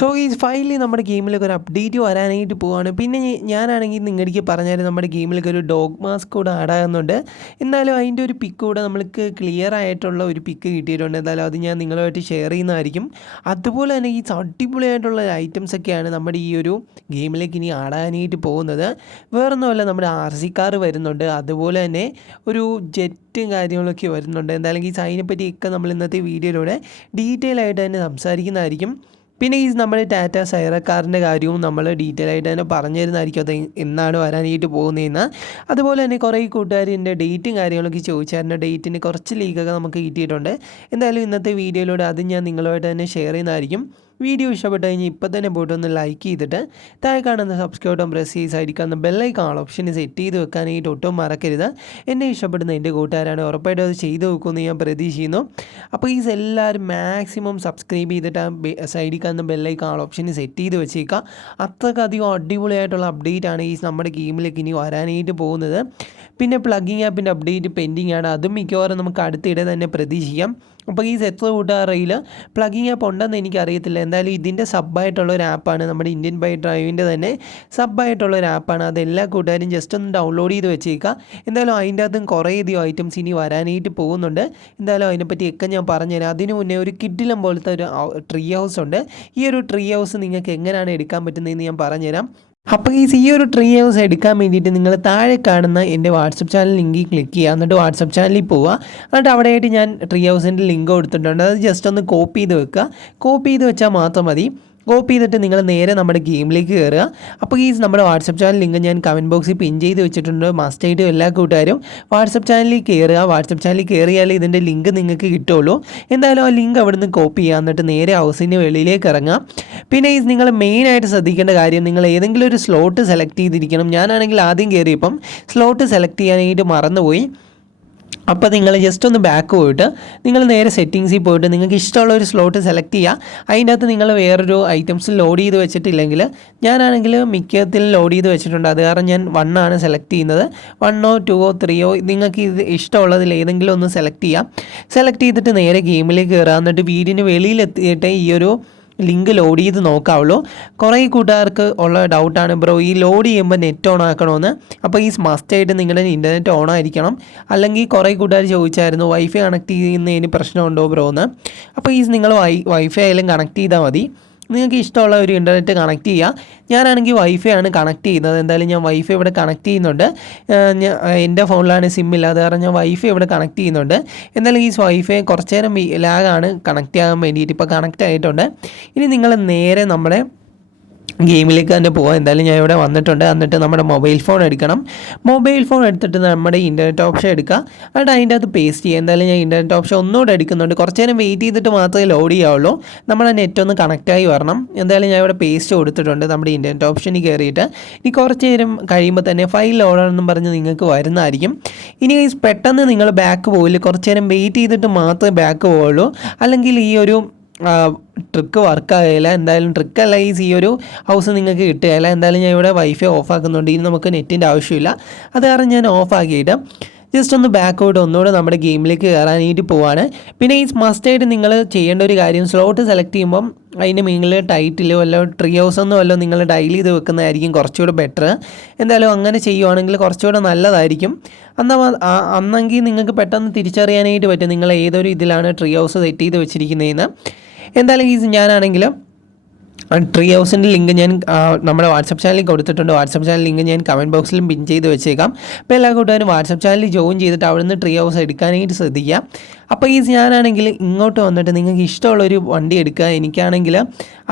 So ഈ finally നമ്മുടെ ഗെയിമിലൊക്കെ ഒരു അപ്ഡേറ്റ് വരാനായിട്ട് പോവാണ്. പിന്നെ ഞാനാണെങ്കിൽ നിങ്ങളുടെ പറഞ്ഞാൽ നമ്മുടെ ഗെയിമിലൊക്കെ ഒരു ഡോഗ് മാസ്ക് കൂടെ ആഡ് ആകുന്നുണ്ട്. എന്നാലും അതിൻ്റെ ഒരു പിക്ക് കൂടെ നമ്മൾക്ക് ക്ലിയർ ആയിട്ടുള്ള ഒരു പിക്ക് കിട്ടിയിട്ടുണ്ട്. എന്തായാലും അത് ഞാൻ നിങ്ങളുമായിട്ട് ഷെയർ ചെയ്യുന്നതായിരിക്കും. അതുപോലെ തന്നെ ഈ അടിപൊളിയായിട്ടുള്ള ഐറ്റംസ് ഒക്കെയാണ് നമ്മുടെ ഈ ഒരു ഗെയിമിലേക്ക് ഇനി ആടാനായിട്ട് പോകുന്നത്. വേറൊന്നുമല്ല, നമ്മുടെ RC കാർ വരുന്നുണ്ട്. അതുപോലെ തന്നെ ഒരു ജെറ്റും കാര്യങ്ങളൊക്കെ വരുന്നുണ്ട്. എന്തായാലും ഈ സൈനെ പറ്റിയൊക്കെ നമ്മൾ ഇന്നത്തെ വീഡിയോയിലൂടെ ഡീറ്റെയിൽ ആയിട്ട് തന്നെ സംസാരിക്കുന്നതായിരിക്കും. പിന്നെ ഈ നമ്മുടെ ടാറ്റ സൈറ കാറിൻ്റെ കാര്യവും നമ്മൾ ഡീറ്റെയിൽ ആയിട്ട് തന്നെ പറഞ്ഞു തരുന്നതായിരിക്കും. അത് എന്നാണ് വരാനായിട്ട് പോകുന്നതെന്ന്. അതുപോലെ തന്നെ കുറേ കൂട്ടുകാർ എൻ്റെ ഡേറ്റും കാര്യങ്ങളൊക്കെ ചോദിച്ചായിരുന്നു. ഡേറ്റിന് കുറച്ച് ലീക്കൊക്കെ നമുക്ക് കിട്ടിയിട്ടുണ്ട്. എന്തായാലും ഇന്നത്തെ വീഡിയോയിലൂടെ അത് ഞാൻ നിങ്ങളുമായിട്ട് തന്നെ ഷെയർ ചെയ്യുന്നതായിരിക്കും. വീഡിയോ ഇഷ്ടപ്പെട്ട് കഴിഞ്ഞാൽ ഇപ്പോൾ തന്നെ പോയിട്ട് ഒന്ന് ലൈക്ക് ചെയ്തിട്ട് താഴെ കാണുന്ന സബ്സ്ക്രൈബ് ബട്ടൺ പ്രസ് ചെയ്ത് സൈഡിൽ കാണുന്ന ബെല്ലൈക്കൺ ഓപ്ഷൻ സെറ്റ് ചെയ്ത് വെക്കാനായിട്ട് ഒട്ടും മറക്കരുത്. എന്നെ ഇഷ്ടപ്പെടുന്ന എൻ്റെ കൂട്ടുകാരാണ്, ഉറപ്പായിട്ടും അത് ചെയ്ത് വെക്കുമെന്ന് ഞാൻ പ്രതീക്ഷിക്കുന്നു. അപ്പോൾ ഈ എല്ലാവരും മാക്സിമം സബ്സ്ക്രൈബ് ചെയ്തിട്ട് സൈഡിൽ കാണുന്ന ബെല്ലൈക്കൺ ഓപ്ഷൻ സെറ്റ് ചെയ്ത് വെച്ചേക്കുക. അത്രയ്ക്കധികം അടിപൊളിയായിട്ടുള്ള അപ്ഡേറ്റ് ആണ് ഈ നമ്മുടെ ഗെയിമിലേക്ക് ഇനി വരാനായിട്ട് പോകുന്നത്. പിന്നെ പ്ലഗിങ് ആപ്പിൻ്റെ അപ്ഡേറ്റ് പെൻഡിങ് ആണ്. അതും മിക്കവാറും നമുക്ക് അടുത്തിടെ തന്നെ പ്രതീക്ഷിക്കാം. അപ്പോൾ ഈ എത്ര കൂട്ടുകാരയിൽ പ്ലഗിങ് ആപ്പ് ഉണ്ടെന്ന് എനിക്കറിയത്തില്ല. എന്തായാലും ഇതിൻ്റെ സബ്ബായിട്ടുള്ള ഒരു ആപ്പാണ്, നമ്മുടെ ഇന്ത്യൻ ബൈ ഡ്രൈവിൻ്റെ തന്നെ സബ്ബായിട്ടുള്ള ഒരു ആപ്പാണ്. അതെല്ലാ കൂട്ടുകാരും ജസ്റ്റ് ഒന്ന് ഡൗൺലോഡ് ചെയ്ത് വെച്ചേക്കുക. എന്തായാലും അതിൻ്റെ അകത്തും കുറേയധികം ഐറ്റംസ് ഇനി വരാനായിട്ട് പോകുന്നുണ്ട്. എന്തായാലും അതിനെപ്പറ്റിയൊക്കെ ഞാൻ പറഞ്ഞുതരാം. അതിനു മുന്നേ ഒരു കിഡിലം പോലത്തെ ഒരു ട്രീ ഹൗസ് ഉണ്ട്. ഈ ഒരു ട്രീ ഹൗസ് നിങ്ങൾക്ക് എങ്ങനെയാണ് എടുക്കാൻ പറ്റുന്നതെന്ന് ഞാൻ പറഞ്ഞുതരാം. അപ്പോൾ ഈ ഒരു ട്രീ ഹൗസ് എടുക്കാൻ വേണ്ടിയിട്ട് നിങ്ങൾ താഴെ കാണുന്ന എൻ്റെ വാട്സപ്പ് ചാനൽ ലിങ്കിൽ ക്ലിക്ക് ചെയ്യുക. എന്നിട്ട് വാട്സപ്പ് ചാനലിൽ പോവുക. എന്നിട്ട് അവിടെയായിട്ട് ഞാൻ ട്രീ ഹൗസിൻ്റെ ലിങ്ക് കൊടുത്തിട്ടുണ്ട്. അത് ജസ്റ്റ് ഒന്ന് കോപ്പി ചെയ്ത് വെക്കുക. കോപ്പി ചെയ്ത് വെച്ചാൽ മാത്രം മതി. കോപ്പി ചെയ്തിട്ട് നിങ്ങൾ നേരെ നമ്മുടെ ഗെയിമിലേക്ക് കയറുക. അപ്പോൾ നമ്മുടെ വാട്സപ്പ് ചാനൽ ലിങ്ക് ഞാൻ കമൻറ്റ് ബോക്സിൽ പിൻ ചെയ്ത് വെച്ചിട്ടുണ്ട്. മസ്റ്റായിട്ട് എല്ലാ കൂട്ടുകാരും വാട്സപ്പ് ചാനലിൽ കയറുക. വാട്സപ്പ് ചാനലിൽ കയറിയാൽ ഇതിൻ്റെ ലിങ്ക് നിങ്ങൾക്ക് കിട്ടുള്ളൂ. എന്തായാലും ആ ലിങ്ക് അവിടെ നിന്ന് കോപ്പി ചെയ്യുക. എന്നിട്ട് നേരെ ഹൗസിൻ്റെ വെളിയിലേക്ക് ഇറങ്ങുക. പിന്നെ നിങ്ങൾ മെയിനായിട്ട് ശ്രദ്ധിക്കേണ്ട കാര്യം, നിങ്ങൾ ഏതെങ്കിലും ഒരു സ്ലോട്ട് സെലക്ട് ചെയ്തിരിക്കണം. ഞാനാണെങ്കിൽ ആദ്യം കയറിയപ്പം സ്ലോട്ട് സെലക്ട് ചെയ്യാനായിട്ട് മറന്നുപോയി. അപ്പോൾ നിങ്ങൾ ജസ്റ്റ് ഒന്ന് ബാക്ക് പോയിട്ട് നിങ്ങൾ നേരെ സെറ്റിങ്സിൽ പോയിട്ട് നിങ്ങൾക്ക് ഇഷ്ടമുള്ള ഒരു സ്ലോട്ട് സെലക്ട് ചെയ്യുക. അതിൻ്റെ അകത്ത് നിങ്ങൾ വേറൊരു ഐറ്റംസ് ലോഡ് ചെയ്ത് വെച്ചിട്ടില്ലെങ്കിൽ, ഞാനാണെങ്കിൽ മിക്കത്തിൽ ലോഡ് ചെയ്ത് വെച്ചിട്ടുണ്ട്. അത് കാരണം ഞാൻ 1 ആണ് സെലക്ട് ചെയ്യുന്നത്. 1ഓ 2ഓ 3ഓ നിങ്ങൾക്ക് ഇത് ഇഷ്ടമുള്ളതിൽ ഏതെങ്കിലും ഒന്ന് സെലക്ട് ചെയ്യാം. സെലക്ട് ചെയ്തിട്ട് നേരെ ഗെയിമിലേക്ക് കയറുക. എന്നിട്ട് വീടിന് വെളിയിലെത്തിയിട്ട് ഈ ഒരു ലിങ്ക് ലോഡ് ചെയ്ത് നോക്കാവുള്ളൂ. കുറേ കൂട്ടുകാർക്ക് ഉള്ള ഡൗട്ടാണ്, ബ്രോ ഈ ലോഡ് ചെയ്യുമ്പോൾ നെറ്റ് ഓൺ ആക്കണമെന്ന്. അപ്പോൾ ഈ മസ്റ്റായിട്ട് നിങ്ങളുടെ ഇൻ്റർനെറ്റ് ഓൺ ആയിരിക്കണം. അല്ലെങ്കിൽ കുറേ കൂട്ടുകാർ ചോദിച്ചായിരുന്നു വൈഫൈ കണക്ട് ചെയ്യുന്നതിന് പ്രശ്നമുണ്ടോ ബ്രോ എന്ന്. അപ്പോൾ നിങ്ങൾ വൈഫൈ ആയാലും കണക്ട് ചെയ്താൽ മതി. നിങ്ങൾക്ക് ഇഷ്ടമുള്ള ഒരു ഇൻ്റർനെറ്റ് കണക്ട് ചെയ്യുക. ഞാനാണെങ്കിൽ വൈഫൈ ആണ് കണക്ട് ചെയ്യുന്നത്. എന്തായാലും ഞാൻ വൈഫൈ ഇവിടെ കണക്ട് ചെയ്യുന്നുണ്ട്. എൻ്റെ ഫോണിലാണ് സിം ഇല്ല, അത് കാരണം ഞാൻ വൈഫൈ ഇവിടെ കണക്ട് ചെയ്യുന്നുണ്ട്. എന്തായാലും ഈ വൈഫൈ കുറച്ച് നേരം ലാഗാണ് കണക്ട് ചെയ്യാൻ വേണ്ടിയിട്ട്. ഇപ്പോൾ കണക്റ്റ് ആയിട്ടുണ്ട്. ഇനി നിങ്ങൾ നേരെ നമ്മുടെ ഗെയിമിലേക്ക് തന്നെ പോകാം. എന്തായാലും ഞാൻ ഇവിടെ വന്നിട്ടുണ്ട്. എന്നിട്ട് നമ്മുടെ മൊബൈൽ ഫോൺ എടുക്കണം. മൊബൈൽ ഫോൺ എടുത്തിട്ട് നമ്മുടെ ഇൻ്റർനെറ്റ് ഓപ്ഷൻ എടുക്കുക. എന്നിട്ട് അതിൻ്റെ അകത്ത് പേസ്റ്റ് ചെയ്യുക. എന്തായാലും ഞാൻ ഇൻ്റർനെറ്റ് ഓപ്ഷൻ ഒന്നുകൂടെ എടുക്കുന്നുണ്ട്. കുറച്ച് നേരം വെയിറ്റ് ചെയ്തിട്ട് മാത്രമേ ലോഡ് ചെയ്യാവുള്ളൂ. നമ്മുടെ നെറ്റ് ഒന്ന് കണക്റ്റായി വരണം. എന്തായാലും ഞാൻ ഇവിടെ പേസ്റ്റ് കൊടുത്തിട്ടുണ്ട് നമ്മുടെ ഇൻ്റർനെറ്റ് ഓപ്ഷനിൽ കയറിയിട്ട്. ഇനി കുറച്ച് നേരം കഴിയുമ്പോൾ തന്നെ ഫയൽ ലോഡാണെന്നും പറഞ്ഞ് നിങ്ങൾക്ക് വരുന്നതായിരിക്കും. ഇനി പെട്ടെന്ന് നിങ്ങൾ ബാക്ക് പോകില്ല. കുറച്ച് നേരം വെയിറ്റ് ചെയ്തിട്ട് മാത്രമേ ബാക്ക് പോവുള്ളൂ. അല്ലെങ്കിൽ ഈ ഒരു ട്രിക്ക് വർക്കാകില്ല. എന്തായാലും ട്രിക്കല്ല, ഈ ഒരു ഹൗസ് നിങ്ങൾക്ക് കിട്ടുകയില്ല. എന്തായാലും ഞാൻ ഇവിടെ വൈഫൈ ഓഫ് ആക്കുന്നുണ്ട്. ഇനി നമുക്ക് നെറ്റിൻ്റെ ആവശ്യമില്ല. അത് കാരണം ഞാൻ ഓഫ് ആക്കിയിട്ട് ജസ്റ്റ് ഒന്ന് ബാക്കോട്ട് ഒന്നുകൂടെ നമ്മുടെ ഗെയിമിലേക്ക് കയറാനായിട്ട് പോവാണ്. പിന്നെ ഈ മസ്റ്റായിട്ട് നിങ്ങൾ ചെയ്യേണ്ട ഒരു കാര്യം, സ്ലോട്ട് സെലക്ട് ചെയ്യുമ്പം അതിൻ്റെ മുകളിൽ ടൈറ്റിലോ വല്ലോ ട്രീ ഹൗസ് ഒന്നും വല്ലോ നിങ്ങൾ ഡയൽ ചെയ്ത് വെക്കുന്നതായിരിക്കും കുറച്ചുകൂടെ ബെറ്റർ. എന്തായാലും അങ്ങനെ ചെയ്യുവാണെങ്കിൽ കുറച്ചുകൂടെ നല്ലതായിരിക്കും. അന്നെങ്കിൽ നിങ്ങൾക്ക് പെട്ടെന്ന് തിരിച്ചറിയാനായിട്ട് പറ്റും നിങ്ങൾ ഏതൊരു ഇതിലാണ് ട്രീ ഹൗസ് സെറ്റ് ചെയ്ത് വെച്ചിരിക്കുന്നതെന്ന്. എന്തായാലും ഞാനാണെങ്കിൽ ട്രീ ഹൗസിൻ്റെ ലിങ്ക് ഞാൻ നമ്മുടെ വാട്സപ്പ് ചാനലിൽ കൊടുത്തിട്ടുണ്ട്. വാട്സപ്പ് ചാനൽ ലിങ്ക് ഞാൻ കമൻറ്റ് ബോക്സിലും പിൻ ചെയ്ത് വെച്ചേക്കാം. അപ്പോൾ എല്ലാ കൂട്ടുകാരും വാട്സപ്പ് ചാനലിൽ ജോയിൻ ചെയ്തിട്ട് അവിടെ നിന്ന് ട്രീ ഹൗസ് എടുക്കാനായിട്ട് ശ്രദ്ധിക്കുക. അപ്പോൾ ഞാനാണെങ്കിൽ ഇങ്ങോട്ട് വന്നിട്ട് നിങ്ങൾക്ക് ഇഷ്ടമുള്ളൊരു വണ്ടി എടുക്കുക. എനിക്കാണെങ്കിൽ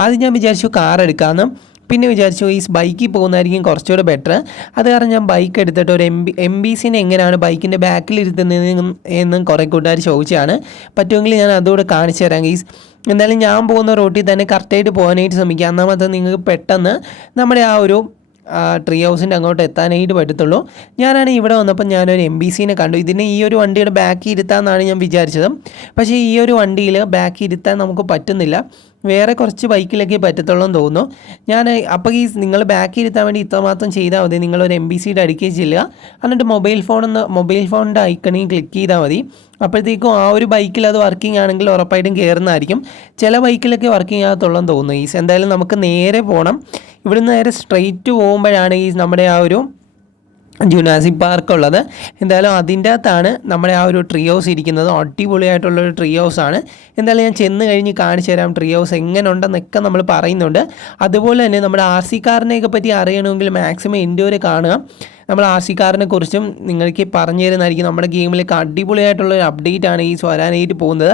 ആദ്യം ഞാൻ വിചാരിച്ചു കാർ എടുക്കാമെന്ന്. പിന്നെ വിചാരിച്ചു ഈ ബൈക്കിൽ പോകുന്നതായിരിക്കും കുറച്ചുകൂടെ ബെറ്റർ. അത് കാരണം ഞാൻ ബൈക്ക് എടുത്തിട്ട് ഒരു MBCനെ എങ്ങനെയാണ് ബൈക്കിൻ്റെ ബാക്കിലിരുത്തുന്നതെന്നും എന്നും കുറേ കൂട്ടുകാർ ചോദിച്ചാണ്. പറ്റുമെങ്കിൽ ഞാൻ അതുകൂടെ കാണിച്ചു തരാം ഗീസ്. എന്തായാലും ഞാൻ പോകുന്ന റൂട്ടിൽ തന്നെ കറക്റ്റായിട്ട് പോകാനായിട്ട് ശ്രമിക്കുക. ഒന്നാമത്തെ നിങ്ങൾക്ക് പെട്ടെന്ന് നമ്മുടെ ആ ഒരു ട്രീ ഹൗസിൻ്റെ അങ്ങോട്ട് എത്താനായിട്ട് പറ്റത്തുള്ളൂ. ഞാനാണ് ഇവിടെ വന്നപ്പോൾ ഞാനൊരു MBCനെ കണ്ടു. ഇതിനെ ഈ ഒരു വണ്ടിയുടെ ബാക്കിൽ ഇരുത്താമെന്നാണ് ഞാൻ വിചാരിച്ചത്. പക്ഷേ ഈ ഒരു വണ്ടിയിൽ ബാക്കിൽ ഇരുത്താൻ നമുക്ക് പറ്റുന്നില്ല. വേറെ കുറച്ച് ബൈക്കിലൊക്കെ പറ്റത്തുള്ളൂ എന്ന് തോന്നുന്നു. അപ്പോൾ നിങ്ങൾ ബാക്കിൽ ഇരുത്താൻ വേണ്ടി ഇത്രമാത്രം ചെയ്താൽ മതി. നിങ്ങളൊരു MBCയുടെ അടുക്കേ ചെല്ലുക. എന്നിട്ട് മൊബൈൽ ഫോണിൻ്റെ ഐക്കണിൽ ക്ലിക്ക് ചെയ്താൽ മതി. അപ്പോഴത്തേക്കും ആ ഒരു ബൈക്കിൽ അത് വർക്കിംഗ് ആണെങ്കിൽ ഉറപ്പായിട്ടും കയറുന്നതായിരിക്കും. ചില ബൈക്കിലൊക്കെ വർക്കിംഗ് ആകത്തുള്ളെന്ന് തോന്നുന്നു ഈസ്. എന്തായാലും നമുക്ക് നേരെ പോകണം. ഇവിടുന്ന് നേരെ സ്ട്രെയിറ്റ് പോകുമ്പോഴാണ് ഈ നമ്മുടെ ആ ഒരു ജുറാസിക് പാർക്ക് ഉള്ളത്. എന്തായാലും അതിൻ്റെ അകത്താണ് നമ്മുടെ ആ ഒരു ട്രീ ഹൗസ് ഇരിക്കുന്നത്. അടിപൊളിയായിട്ടുള്ളൊരു ട്രീ ഹൗസാണ്. എന്തായാലും ഞാൻ ചെന്ന് കഴിഞ്ഞ് കാണിച്ചു തരാം ട്രീ ഹൗസ് എങ്ങനെ ഉണ്ടെന്നൊക്കെ നമ്മൾ പറയുന്നുണ്ട്. അതുപോലെ തന്നെ നമ്മുടെ ആർ സി കാറിനെയൊക്കെ പറ്റി അറിയണമെങ്കിൽ മാക്സിമം എൻ്റെ വരെ കാണുക. നമ്മൾ ആർ സി കാറിനെ കുറിച്ചും നിങ്ങൾക്ക് പറഞ്ഞു തരുന്നതായിരിക്കും. നമ്മുടെ ഗെയിമിലേക്ക് അടിപൊളിയായിട്ടുള്ളൊരു അപ്ഡേറ്റ് ആണ് ഈ വരാനായിട്ട് പോകുന്നത്.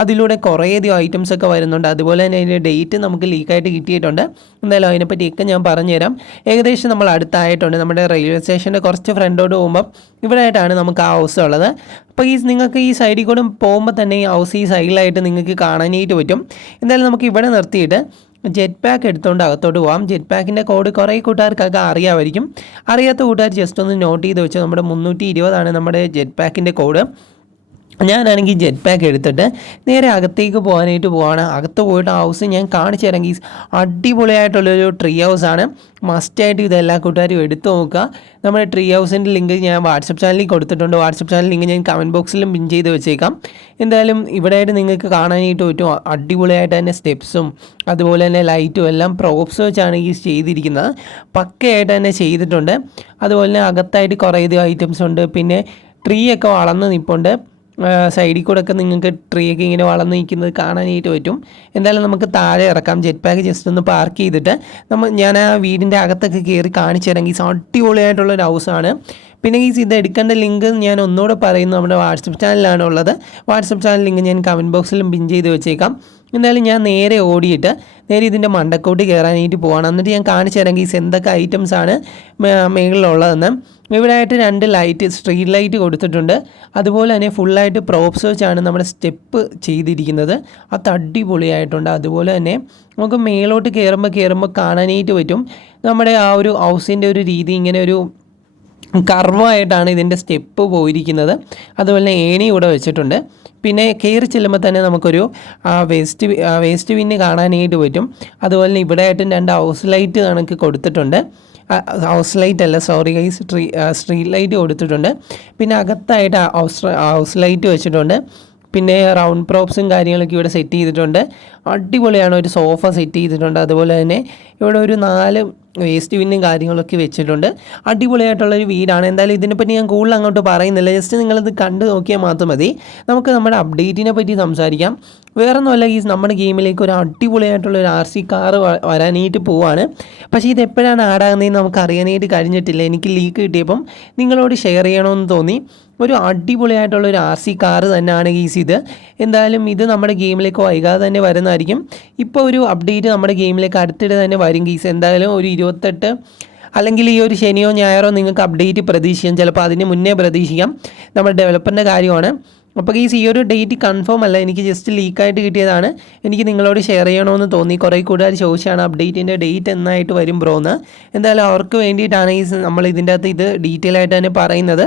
അതിലൂടെ കുറേയധികം ഐറ്റംസ് ഒക്കെ വരുന്നുണ്ട്. അതുപോലെ തന്നെ അതിൻ്റെ ഡേറ്റ് നമുക്ക് ലീക്കായിട്ട് കിട്ടിയിട്ടുണ്ട്. എന്തായാലും അതിനെപ്പറ്റിയൊക്കെ ഞാൻ പറഞ്ഞുതരാം. ഏകദേശം നമ്മൾ അടുത്തായിട്ടുണ്ട്. നമ്മുടെ റെയിൽവേ സ്റ്റേഷൻ്റെ കുറച്ച് ഫ്രണ്ടോട്ട് പോകുമ്പം ഇവിടെ ആയിട്ടാണ് നമുക്ക് ആ ഹൗസ് ഉള്ളത്. അപ്പോൾ നിങ്ങൾക്ക് ഈ സൈഡിൽ കൂടെ പോകുമ്പോൾ തന്നെ ഈ ഹൗസ് ഈ സൈഡിലായിട്ട് നിങ്ങൾക്ക് കാണാനായിട്ട് പറ്റും. എന്തായാലും നമുക്ക് ഇവിടെ നിർത്തിയിട്ട് ജെറ്റ് പാക്ക് എടുത്തുകൊണ്ട് അകത്തോട്ട് പോകാം. ജെറ്റ് പാക്കിൻ്റെ കോഡ് കുറേ കൂട്ടുകാർക്കൊക്കെ അറിയാമായിരിക്കും. അറിയാത്ത കൂട്ടുകാർ ജസ്റ്റ് ഒന്ന് നോട്ട് ചെയ്ത് വെച്ചാൽ നമ്മുടെ 320 നമ്മുടെ ജെറ്റ് പാക്കിൻ്റെ കോഡ്. ഞാനാണെങ്കിൽ ജെറ്റ് പാക്ക് എടുത്തിട്ട് നേരെ അകത്തേക്ക് പോകാനായിട്ട് പോവാണ്. അകത്ത് പോയിട്ട് ഹൗസ് ഞാൻ കാണിച്ചു തരാം ഗീസ്. അടിപൊളിയായിട്ടുള്ളൊരു ട്രീ ഹൗസാണ്. മസ്റ്റായിട്ട് ഇതെല്ലാ കൂട്ടുകാരും എടുത്തു നോക്കുക. നമ്മുടെ ട്രീ ഹൗസിൻ്റെ ലിങ്ക് ഞാൻ വാട്സപ്പ് ചാനലിൽ കൊടുത്തിട്ടുണ്ട്. വാട്സപ്പ് ചാനൽ ലിങ്ക് ഞാൻ കമൻറ്റ് ബോക്സിലും പിൻ ചെയ്ത് വെച്ചേക്കാം. എന്തായാലും ഇവിടെയായിട്ട് നിങ്ങൾക്ക് കാണാനായിട്ട് പറ്റും. അടിപൊളിയായിട്ട് തന്നെ സ്റ്റെപ്സും അതുപോലെ തന്നെ ലൈറ്റും എല്ലാം പ്രോപ്സ് വെച്ചാണ് ഈ ചെയ്തിരിക്കുന്നത്. പക്കയായിട്ട് തന്നെ ചെയ്തിട്ടുണ്ട്. അതുപോലെ തന്നെ അകത്തായിട്ട് കുറേയധികം ഐറ്റംസ് ഉണ്ട്. പിന്നെ ട്രീ ഒക്കെ വളർന്ന് നിൽപ്പുണ്ട്. സൈഡിൽ കൂടെ ഒക്കെ നിങ്ങൾക്ക് ട്രീ ഒക്കെ ഇങ്ങനെ വളർന്ന് നിൽക്കുന്നത് കാണാനായിട്ട് പറ്റും. എന്തായാലും നമുക്ക് താഴെ ഇറക്കാം. ജെറ്റ് പാക്ക് ജസ്റ്റ് ഒന്ന് പാർക്ക് ചെയ്തിട്ട് ഞാൻ ആ വീടിൻ്റെ അകത്തൊക്കെ കയറി കാണിച്ചു തരാം. ഈ അടിപൊളിയായിട്ടുള്ളൊരു ഹൗസാണ്. പിന്നെ ഈ ഇത് എടുക്കേണ്ട ലിങ്ക് ഞാൻ ഒന്നുകൂടെ പറയുന്നു. നമ്മുടെ വാട്സപ്പ് ചാനലിലാണ് ഉള്ളത്. വാട്സപ്പ് ചാനൽ ലിങ്ക് ഞാൻ കമൻറ്റ് ബോക്സിലും പിൻ ചെയ്ത് വെച്ചേക്കാം. എന്തായാലും ഞാൻ നേരെ ഓടിയിട്ട് നേരെ ഇതിൻ്റെ മണ്ടക്കോട്ട് കയറാനായിട്ട് പോവാണ്. എന്നിട്ട് ഞാൻ കാണിച്ചു തരാം ഈ എന്തൊക്കെ ഐറ്റംസാണ് മേളിലുള്ളതെന്ന്. ഇവിടെ ആയിട്ട് 2 ലൈറ്റ് സ്ട്രീറ്റ് ലൈറ്റ് കൊടുത്തിട്ടുണ്ട്. അതുപോലെ തന്നെ ഫുള്ളായിട്ട് പ്രോപ്സ് വെച്ചാണ് നമ്മുടെ സ്റ്റെപ്പ് ചെയ്തിരിക്കുന്നത്. അത് അടിപൊളിയായിട്ടുണ്ട്. അതുപോലെ തന്നെ നമുക്ക് മേലോട്ട് കയറുമ്പോൾ കാണാനായിട്ട് പറ്റും നമ്മുടെ ആ ഒരു ഹൗസിൻ്റെ ഒരു രീതി. ഇങ്ങനെ ഒരു കർവായിട്ടാണ് ഇതിൻ്റെ സ്റ്റെപ്പ് പോയിരിക്കുന്നത്. അതുപോലെ തന്നെ ഏണി ഇവിടെ വെച്ചിട്ടുണ്ട്. പിന്നെ കയറി ചെല്ലുമ്പോൾ തന്നെ നമുക്കൊരു വേസ്റ്റ് ബിന്ന് കാണാനായിട്ട് പറ്റും. അതുപോലെ തന്നെ ഇവിടെ ആയിട്ടും 2 ഹൗസ് ലൈറ്റ് കണക്ക് കൊടുത്തിട്ടുണ്ട്. ഹൗസ് ലൈറ്റ് അല്ല, സോറി ഗൈസ്, സ്ട്രീറ്റ് ലൈറ്റ് കൊടുത്തിട്ടുണ്ട്. പിന്നെ അകത്തായിട്ട് ഹൗസ് ലൈറ്റ് വെച്ചിട്ടുണ്ട്. പിന്നെ റൗണ്ട് പ്രോപ്സും കാര്യങ്ങളൊക്കെ ഇവിടെ സെറ്റ് ചെയ്തിട്ടുണ്ട്. അടിപൊളിയാണ്. ഒരു സോഫ സെറ്റ് ചെയ്തിട്ടുണ്ട്. അതുപോലെ തന്നെ ഇവിടെ ഒരു 4 വേസ്റ്റ് ബിന്നും കാര്യങ്ങളൊക്കെ വെച്ചിട്ടുണ്ട്. അടിപൊളിയായിട്ടുള്ളൊരു വീടാണ്. എന്തായാലും ഇതിനെപ്പറ്റി ഞാൻ കൂടുതൽ അങ്ങോട്ട് പറയുന്നില്ല. ജസ്റ്റ് നിങ്ങളിത് കണ്ടു നോക്കിയാൽ മാത്രം മതി. നമുക്ക് നമ്മുടെ അപ്ഡേറ്റിനെ പറ്റി സംസാരിക്കാം. വേറൊന്നുമല്ല, ഈ നമ്മുടെ ഗെയിമിലേക്ക് ഒരു അടിപൊളിയായിട്ടുള്ളൊരു ആർ സി കാറ് വരാനായിട്ട് പോവാണ്. പക്ഷേ ഇത് എപ്പോഴാണ് ആഡാകുന്നതെന്ന് നമുക്ക് അറിയാനായിട്ട് കഴിഞ്ഞിട്ടില്ല. എനിക്ക് ലീക്ക് കിട്ടിയപ്പം നിങ്ങളോട് ഷെയർ ചെയ്യണമെന്ന് തോന്നി. ഒരു അടിപൊളിയായിട്ടുള്ളൊരു ആർ സി കാറ് തന്നെയാണ് ഗീസ് ഇത്. എന്തായാലും ഇത് നമ്മുടെ ഗെയിമിലേക്ക് വൈകാതെ തന്നെ വരുന്നതായിരിക്കും. ഇപ്പോൾ ഒരു അപ്ഡേറ്റ് നമ്മുടെ ഗെയിമിലേക്ക് അടുത്തിടെ തന്നെ വരും ഗീസ്. എന്തായാലും ഒരു 28 അല്ലെങ്കിൽ ഈ ഒരു ശനിയോ ഞായറോ നിങ്ങൾക്ക് അപ്ഡേറ്റ് പ്രതീക്ഷിക്കാം. ചിലപ്പോൾ അതിന് മുന്നേ പ്രതീക്ഷിക്കാം. നമ്മുടെ ഡെവലപ്പറിൻ്റെ കാര്യമാണ്. അപ്പോൾ ഗീസ് ഈ ഒരു ഡേറ്റ് കൺഫേം അല്ല, എനിക്ക് ജസ്റ്റ് ലീക്കായിട്ട് കിട്ടിയതാണ്. എനിക്ക് നിങ്ങളോട് ഷെയർ ചെയ്യണമെന്ന് തോന്നി. കുറേ കൂടുതൽ ചോദിച്ചാണ് അപ്ഡേറ്റിൻ്റെ ഡേറ്റ് എന്നായിട്ട് വരും ബ്രോ എന്ന്. എന്തായാലും അവർക്ക് വേണ്ടിയിട്ടാണ് ഈ നമ്മൾ ഇതിൻ്റെ അകത്ത് ഇത് ഡീറ്റെയിൽ ആയിട്ട് തന്നെ പറയുന്നത്.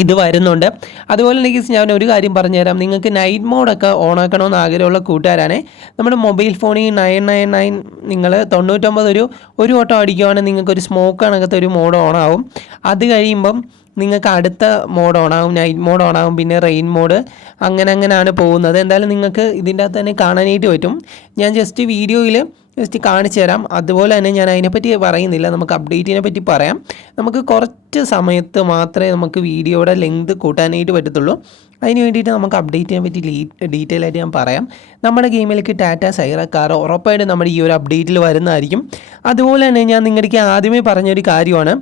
ഇത് വരുന്നുണ്ട്. അതുപോലെ തന്നെ ഞാൻ ഒരു കാര്യം പറഞ്ഞുതരാം. നിങ്ങൾക്ക് നൈറ്റ് മോഡൊക്കെ ഓണാക്കണമെന്ന് ആഗ്രഹമുള്ള കൂട്ടുകാരാണ്, നമ്മുടെ മൊബൈൽ ഫോണിൽ 999 നിങ്ങൾ 99 ഒരു ഓട്ടം അടിക്കുവാണെങ്കിൽ നിങ്ങൾക്കൊരു സ്മോക്ക് കണക്കത്തെ ഒരു മോഡ് ഓണാവും. അത് കഴിയുമ്പം നിങ്ങൾക്ക് അടുത്ത മോഡ് ഓണാകും, നൈറ്റ് മോഡ് ഓണാകും, പിന്നെ റെയിൻ മോഡ്, അങ്ങനെയാണ് പോകുന്നത്. എന്തായാലും നിങ്ങൾക്ക് ഇതിൻ്റെ അകത്ത് തന്നെ കാണാനായിട്ട് പറ്റും. ഞാൻ ജസ്റ്റ് വീഡിയോയിൽ ജസ്റ്റ് കാണിച്ചു തരാം. അതുപോലെ തന്നെ ഞാൻ അതിനെപ്പറ്റി പറയുന്നില്ല, നമുക്ക് അപ്ഡേറ്റിനെ പറ്റി പറയാം. നമുക്ക് കുറച്ച് സമയത്ത് മാത്രമേ നമുക്ക് വീഡിയോയുടെ ലെങ്ത് കൂട്ടാനായിട്ട് പറ്റത്തുള്ളൂ. അതിന് വേണ്ടിയിട്ട് നമുക്ക് അപ്ഡേറ്റിനെ പറ്റി ഡീറ്റെയിൽ ആയിട്ട് ഞാൻ പറയാം. നമ്മുടെ ഗെയിമിലേക്ക് ടാറ്റ സൈറ കാർ ഉറപ്പായിട്ടും നമ്മുടെ ഈ ഒരു അപ്ഡേറ്റിൽ വരുന്നതായിരിക്കും. അതുപോലെ തന്നെ ഞാൻ നിങ്ങൾക്ക് ആദ്യമേ പറഞ്ഞൊരു കാര്യമാണ്,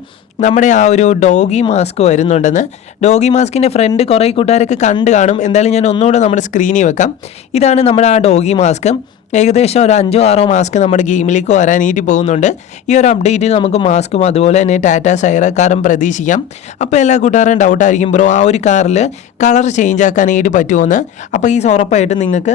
നമ്മുടെ ആ ഒരു ഡോഗി മാസ്ക് വരുന്നുണ്ടെന്ന്. ഡോഗി മാസ്കിൻ്റെ ഫ്രണ്ട് കുറേ കൂട്ടുകാരൊക്കെ കണ്ട് കാണും. എന്തായാലും ഞാൻ ഒന്നുകൂടെ നമ്മുടെ സ്ക്രീനിൽ വെക്കാം. ഇതാണ് നമ്മുടെ ആ ഡോഗി മാസ്ക്. ഏകദേശം ഒരു 5-6 മാസ്ക് നമ്മുടെ ഗെയിമിലേക്ക് വരാനായിട്ട് പോകുന്നുണ്ട്. ഈ ഒരു അപ്ഡേറ്റിൽ നമുക്ക് മാസ്കും അതുപോലെ തന്നെ ടാറ്റ സൈറ കാറും പ്രതീക്ഷിക്കാം. അപ്പോൾ എല്ലാ കൂട്ടുകാരും ഡൗട്ടായിരിക്കും, ബ്രോ ആ ഒരു കാറിൽ കളർ ചേഞ്ച് ആക്കാനായിട്ട് പറ്റുമോയെന്ന്. അപ്പോൾ ഈ ഉറപ്പായിട്ടും നിങ്ങൾക്ക്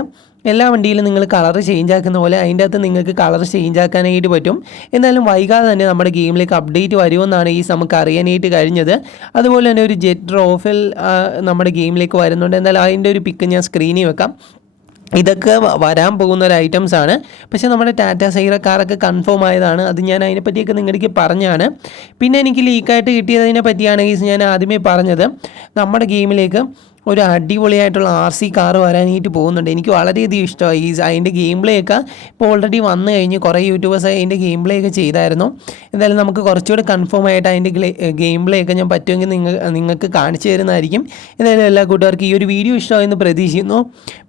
എല്ലാ വണ്ടിയിലും നിങ്ങൾ കളർ ചേഞ്ച് ആക്കുന്ന പോലെ അതിൻ്റെ അകത്ത് നിങ്ങൾക്ക് കളർ ചേഞ്ച് ആക്കാനായിട്ട് പറ്റും. എന്നാലും വൈകാതെ തന്നെ നമ്മുടെ ഗെയിമിലേക്ക് അപ്ഡേറ്റ് വരുമെന്നാണ് നമുക്ക് അറിയാനായിട്ട് കഴിഞ്ഞത്. അതുപോലെ തന്നെ ഒരു ജെറ്റ് റോഫൽ നമ്മുടെ ഗെയിമിലേക്ക് വരുന്നുണ്ട്. എന്നാലും അതിൻ്റെ ഒരു പിക്ക് ഞാൻ സ്ക്രീനിൽ വെക്കാം. ഇതൊക്കെ വരാൻ പോകുന്ന ഒരു ഐറ്റംസ് ആണ്. പക്ഷേ നമ്മുടെ ടാറ്റ സൈറ കാറൊക്കെ കൺഫേം ആയതാണ്. അത് ഞാൻ അതിനെപ്പറ്റിയൊക്കെ നിങ്ങൾക്ക് പറഞ്ഞാണ്. പിന്നെ എനിക്ക് ലീക്കായിട്ട് കിട്ടിയതിനെ പറ്റിയാണെങ്കിൽ ഞാൻ ആദ്യമേ പറഞ്ഞത്, നമ്മുടെ ഗെയിമിലേക്ക് ഒരു അടിപൊളിയായിട്ടുള്ള RC കാർ വരാനായിട്ട് പോകുന്നുണ്ട്. എനിക്ക് വളരെയധികം ഇഷ്ടമായി അതിൻ്റെ ഗെയിം പ്ലേ ഒക്കെ. ഇപ്പോൾ ഓൾറെഡി വന്നു കഴിഞ്ഞ് കുറേ യൂട്യൂബേഴ്സ് അതിൻ്റെ ഗെയിം പ്ലേ ഒക്കെ ചെയ്തായിരുന്നു. എന്തായാലും നമുക്ക് കുറച്ചുകൂടി കൺഫേം ആയിട്ട് അതിൻ്റെ ഗെയിം പ്ലേ ഒക്കെ ഞാൻ പറ്റുമെങ്കിൽ നിങ്ങൾക്ക് കാണിച്ചു തരുന്നതായിരിക്കും. എന്തായാലും എല്ലാ കൂട്ടുകാർക്കും ഈ ഒരു വീഡിയോ ഇഷ്ടമായെന്ന് പ്രതീക്ഷിക്കുന്നു.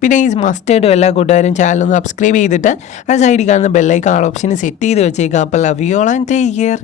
പിന്നെ ഈ മസ്റ്റായിട്ടും എല്ലാ കൂട്ടുകാരും ചാനൽ ഒന്ന് സബ്സ്ക്രൈബ് ചെയ്തിട്ട് ആ സൈഡിൽ കാണുന്ന ബെല്ലൈക്കൺ ഓപ്ഷൻ സെറ്റ് ചെയ്ത് വെച്ചേക്കാം. അപ്പോൾ love you all and take care.